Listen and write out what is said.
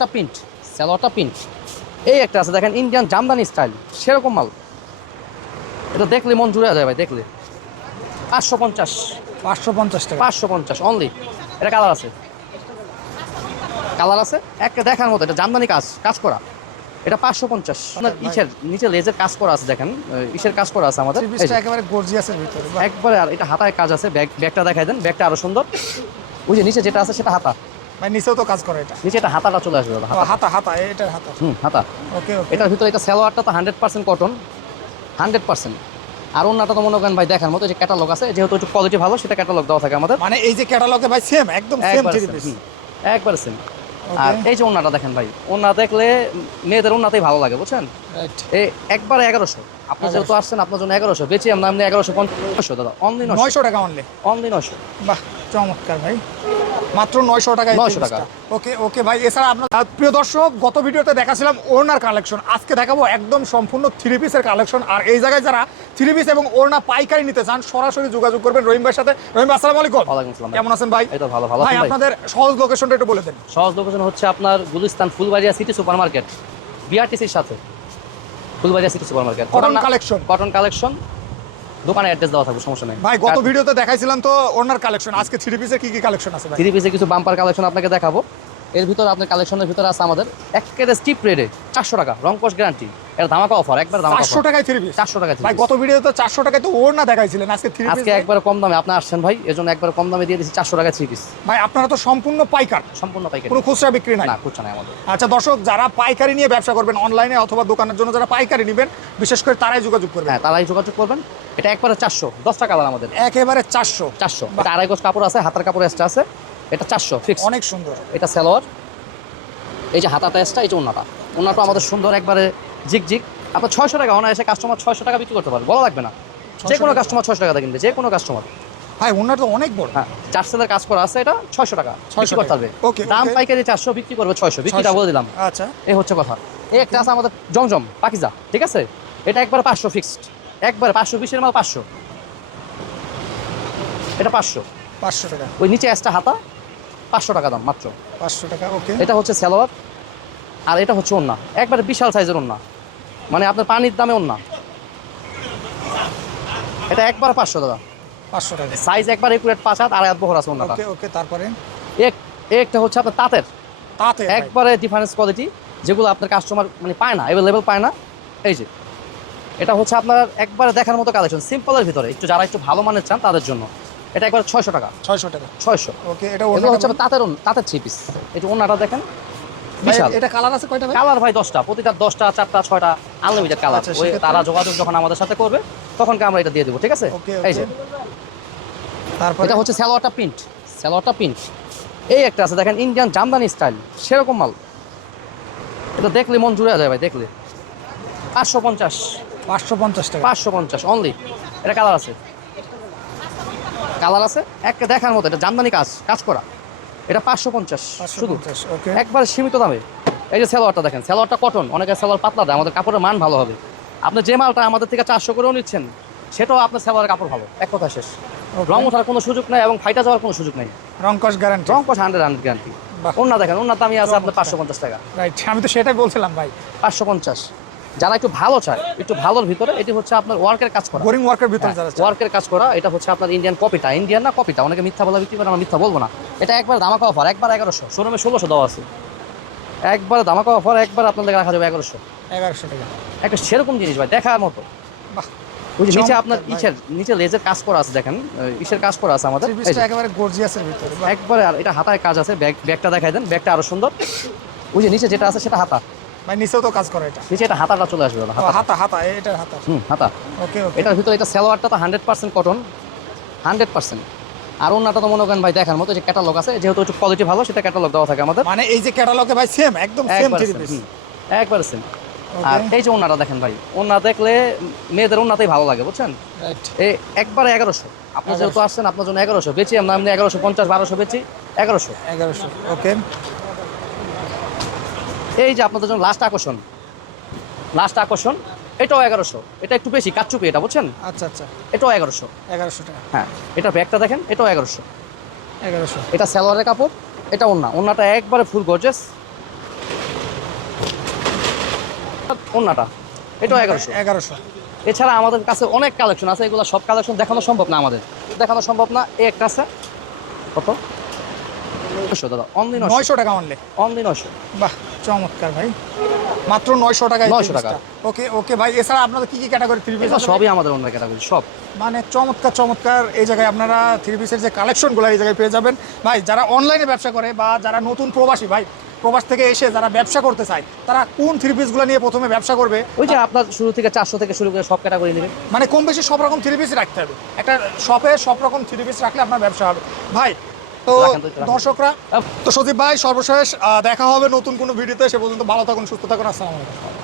সালোয়ারটা প্রিন্ট, সালোয়ারটা প্রিন্ট। এই একটা আছে দেখেন, ইন্ডিয়ান জামদানি স্টাইল, সেরকম মাল। এটা দেখলে মন জুড়ে যায় ভাই, দেখলে। 550, 550 টাকা। 550 অনলি। এটা কালার আছে, কালার আছে একটা দেখার মতো। এটা জামদানি কাজ, কাজ করা। এটা 550। আপনার ইসের নিচে লেজের কাজ করা আছে, দেখেন ইসের কাজ করা আছে আমাদের। থ্রি পিসটা একেবারে গর্জিয়াসের ভিতরে, বাহ। একবারে। আর এটা হাতায় কাজ আছে, ব্যাগটা দেখাই দেন, ব্যাগটা আরো সুন্দর। ওই যে নিচে যেটা আছে সেটা হাতা, ভাই নিচেও তো কাজ করে এটা। নিচে এটা হাতাটা চলে আসবে দাদা, হাতা। হাতা হাতা এটার হাতা। হাতা। ওকে ওকে। এটার ভিতরে এটা সালোয়ারটা তো 100% কটন, 100%। আর অন্যটা তো মনে করেন ভাই দেখার মতো, যে ক্যাটালগ আছে, যেহেতু একটু কোয়ালিটি ভালো, সেটা ক্যাটালগ দেওয়া থাকে আমাদের। মানে এই যে ক্যাটালগে ভাই সেম, একদম সেম থ্রি পিস, একবার সেম। আর এই যে ওন্নাটা দেখেন ভাই, ওন্না দেখলে মেয়েদের ওন্নাতেই ভালো লাগে, বুঝছেন। এই একবারে 1100। আপনি যেহেতু আসছেন, আপনার জন্য 1100 বেচি আমরা। এমনি 1150 দাদা, অনলি 900 টাকা অনলি, অনলি 900। বাহ চমৎকার ভাই, মাত্র 900 টাকায়। 900 টাকা। ওকে ওকে ভাই। এছাড়া আপনার প্রিয় দর্শক, গত ভিডিওতে দেখাছিলাম ওড়নার কালেকশন, আজকে দেখাবো একদম সম্পূর্ণ থ্রি পিসের কালেকশন। আর এই জায়গায় যারা থ্রি পিস এবং ওড়না পাইকারি নিতে চান, সরাসরি যোগাযোগ করবেন রহিম ভাইয়ের সাথে। রহিম ভাই আসসালামু আলাইকুম। ওয়ালাইকুম আসসালাম। কেমন আছেন ভাই? এই তো ভালো ভালো ভাই। আছেন আপনাদের সহজ লোকেশনটা একটু বলে দেন। সহজ লোকেশন হচ্ছে আপনার Gulistan Fulbaria city super market, বিআরটিসির সাথে। Fulbaria city super market, cotton collection. Cotton collection. দোকানে অ্যাড্রেস দেওয়া থাকবে, সমস্যা নেই ভাই গত ভিডিওতে দেখাইছিলাম তো ওড়নার কালেকশন, আজকে থ্রি পিসের কি কি কালেকশন আছে ভাই? থ্রি পিসে কিছু বাম্পার কালেকশন আপনাকে দেখাবো। এর ভিতরে আপনার কালেকশনের ভিতরে আছে আমাদের একেবারে স্টিপ রেটে 400 টাকা, রংকশ গ্যারান্টি। এটা ধামাকা অফার, একবার ধামাকা 400 টাকায় থ্রি পিস। 400 টাকা ভাই গত ভিডিওতে 400 টাকায় তো ওড়না দেখাইছিলেন, আজকে থ্রি পিস আজকে একবার কম দামে আপনি আসছেন ভাই, এজন্য একবার কম দামে দিয়ে দিচ্ছি 400 টাকা থ্রি পিস। ভাই আপনারা তো সম্পূর্ণ পাইকার, সম্পূর্ণ পাইকারি, কোনো খুচরা বিক্রি নাই? না, খুচরা নাই আমাদের। আচ্ছা দর্শক, যারা পাইকারি নিয়ে ব্যবসা করবেন অনলাইনে অথবা দোকানের জন্য, যারা পাইকারি নেবেন বিশেষ করে তারাই যোগাযোগ করবেন। হ্যাঁ, তারাই যোগাযোগ করবেন। এটা একবারে 400, 10 টাকা কালার আমাদের, একেবারে 400। 400। এটা আড়াই গজ কাপড় আছে, হাতার কাপড় এক্সট্রা আছে। এটা 400 ফিক্স, অনেক সুন্দর। এটা সালোয়ার। এই যে হাতাটা এক্সট্রা, এই যে ওন্নাটা আমাদের সুন্দর, একবারে ঝিকঝিক। আপনার 600 টাকা অনায়াসে কাস্টমার 600 টাকা বিক্রি করতে পারবে, বলা লাগবে না। যে কোনো কাস্টমার 600 টাকা কিনবে, যে কোনো কাস্টমার। ভাই ওনার তো অনেক বড়। হ্যাঁ, 4 সেলের কাজ করা আছে, এটা 600 টাকা বিক্রি করতে পারবে। ওকে, দাম পাইকারি 400, বিক্রি করবে 600, বিক্রিটা বলে দিলাম। আচ্ছা, এই হচ্ছে কথা। এই একটা আছে আমাদের জমজম পাকিজা, ঠিক আছে। এটা একবার 500 ফিক্সড, একবার 520 এর মাল 500। এটা 500, 500 টাকা। ওই নিচে এক্সট্রা হাতা 500 টাকা দাম মাত্র। 500 টাকা, ওকে। এটা হচ্ছে সালোয়ার, আর এটা হচ্ছে ওন্না, একবারে বিশাল সাইজের ওন্না, মানে আপনার পানির দামে ওন্না। এটা একবার 500 দাদা, 500 টাকা সাইজ একবার একুরেট 5 হাত, আড়াই হাত বহর আছে ওন্নাটা। ওকে ওকে। তারপরে একটা হচ্ছে আপনার তাঁতের, তাতে একবারে ডিফারেন্স কোয়ালিটি, যেগুলো আপনার কাস্টমার মানে পায় না, অ্যাভেলেবেল পায় না। এই যে এটা হচ্ছে আপনার একবারে দেখার মতো কালেকশন, সিম্পলের ভিতরে, একটু যারা একটু ভালো মানের চান তাদের জন্য। এটা একবার 600 টাকা, 600 টাকা, 600। ওকে। এটা এগুলো হচ্ছে ওড়নাটা তাঁতের থ্রি পিস। এটা ওন্নাটা দেখেন, বিশাল। এটা কালার আছে কয়টা ভাই? কালার ভাই 10টা, প্রতিটা 10টা 4টা 6টা আনলিমিটেড কালার। আচ্ছা, ওই সেক্ষেত্রে তারা যোগাযোগ যখন আমাদের সাথে করবে তখন আমরা এটা দিয়ে দেবো, ঠিক আছে। ওকে এই যে তারপরে এটা হচ্ছে সালোয়ারটা প্রিন্ট, সালোয়ারটা প্রিন্ট। এই একটা আছে দেখেন, ইন্ডিয়ান জামদানি স্টাইল, সেরকম মাল। এটা দেখলে মন জুড়ে যায় ভাই, দেখলে। 550, 550 টাকা। 550 অনলি। এটা কালার আছে, কালার আছে একটা দেখার মতো। এটা জামদানি কাজ, কাজ করা। এটা 550 শুধু, 550, ওকে। একবার সীমিত দামে। এই যে সালোয়ারটা দেখেন, সালোয়ারটা কটন, অনেকের সালোয়ার পাতলা দেয়, আমাদের কাপড়ের মান ভালো হবে। আপনি যে মালটা আমাদের থেকে 400 করেও নিচ্ছেন, সেটাও আপনার সালোয়ারের কাপড় ভালো, এক কথা শেষ। রং ওঠার কোনো সুযোগ নাই এবং ফাইটা যাওয়ার কোনো সুযোগ নেই। রংকশ গ্যারান্টি। রং কষ 100 গ্যারান্টি। বাহ। ওন্না দেখেন, ওন্নার দামই আছে আপনার 550 টাকা, রাইট, আমি তো সেটাই বলছিলাম ভাই। 550। যারা একটু ভালো চায়, একটু ভালোর ভিতরে, এটি হচ্ছে আপনার ওয়ার্কের কাজ করা, বোরিং ওয়ার্কের ভিতরে যারা চায়। ওয়ার্কের কাজ করা। এটা হচ্ছে আপনার ইন্ডিয়ান কপিটা, ইন্ডিয়ান না কপিটা, অনেকে মিথ্যা বলা বিক্রি করে, আমরা মিথ্যা বলবো না। এটা একবার ধামাকা অফার, একবার 1100, শোরুমে 1600 দেওয়া আছে। একবার ধামাকা অফার, একবার আপনাদের রাখা যাবে 1100। 1100 টাকা, একটা সেরকম জিনিস ভাই, দেখার মতো। বাহ। ওই যে নিচে চমৎকার আপনার ভাই। ইসের নিচে লেজের কাজ করা আছে, দেখেন ইসের কাজ করা আছে আমাদের। থ্রি এই পিসটা যে একেবারে গর্জিয়াসের ভিতরে, বাহ। একবারে। আর এটা হাতায় কাজ আছে, ব্যাগটা দেখাই দেন, ব্যাগটা আরো সুন্দর। ওই যে নিচে যেটা আছে সেটা হাতা, ভাই নিচেও তো কাজ করে এটা। নিচে এটা হাতাটা চলে আসবে দাদা, হাতা। হাতা হাতা এটার হাতা, হাতা। ওকে ওকে। এটার ভিতরে এটা সালোয়ারটা তো 100% কটন, 100%। আর অন্যটা তো মনে করেন ভাই দেখার মতো, যে ক্যাটালগ আছে, যেহেতু একটু কোয়ালিটি ভালো, সেটা ক্যাটালগ দেওয়া থাকে আমাদের। মানে এই যে ক্যাটালগে ভাই সেম, একদম সেম থ্রি পিস, একবার সেম। আর এই যে ওন্নাটা দেখেন ভাই, ওন্না দেখলে মেয়েদের ওন্নাতেই ভালো লাগে, বুঝছেন। রাইট। এই একবারে 1100। আপনি যেহেতু আসছেন, আপনার জন্য 1100 বেচি আমরা। এমনি 1150 1200 বেচি, 1100। 1100, ওকে। এই যে আপনাদের জন্য লাস্ট আকর্ষণ, লাস্ট আকর্ষণ। এটাও 1100, এটা একটু বেশি কাচ্চুপি, এটা বুঝছেন। আচ্ছা আচ্ছা, এটাও 1100। 1100 টাকা, হ্যাঁ, এটা ব্যাগটা দেখেন, এটাও 1100। 1100। এটা সালোয়ারের কাপড়, এটা ওন্না, ওন্নাটা একবারে ফুল গর্জিয়াস। ওন্নাটা এটাও 1100। 1100। এছাড়া আমাদের কাছে অনেক কালেকশন আছে, এগুলো সব কালেকশন দেখানো সম্ভব না, আমাদের দেখানো সম্ভব না। এই একটা আছে কত 900 দাদা, অনলি 900 টাকা অনলি। অনলি 900। বাহ চমৎকার ভাই, মাত্র 900 টাকায় 900 টাকা। ওকে ওকে ভাই, এছাড়া আপনাদের কি কি ক্যাটাগরি থ্রি পিস এগুলো সবই আমাদের অন্য ক্যাটাগরি সব। মানে চমৎকার চমৎকার এই জায়গায় আপনারা থ্রি পিসের যে কালেকশনগুলো এই জায়গায় পেয়ে যাবেন। ভাই যারা অনলাইনে ব্যবসা করে বা যারা নতুন প্রবাসী ভাই, প্রবাস থেকে এসে যারা ব্যবসা করতে চায়, তারা কোন থ্রি পিসগুলো নিয়ে প্রথমে ব্যবসা করবে? ওই যে আপনার শুরু থেকে 400 থেকে শুরু করে সব ক্যাটাগরি নেবেন। মানে কম বেশি সব রকম থ্রি পিস রাখতে হবে, একটা শপে সব রকম থ্রি পিস রাখলে আপনার ব্যবসা হবে। ভাই তো রাখেন তো, রাখেন। দর্শকরা, তো সজীব ভাই সর্বশেষ দেখা হবে নতুন কোনো ভিডিওতে, সে পর্যন্ত ভালো থাকুন, সুস্থ থাকুন, আসসালামু আলাইকুম।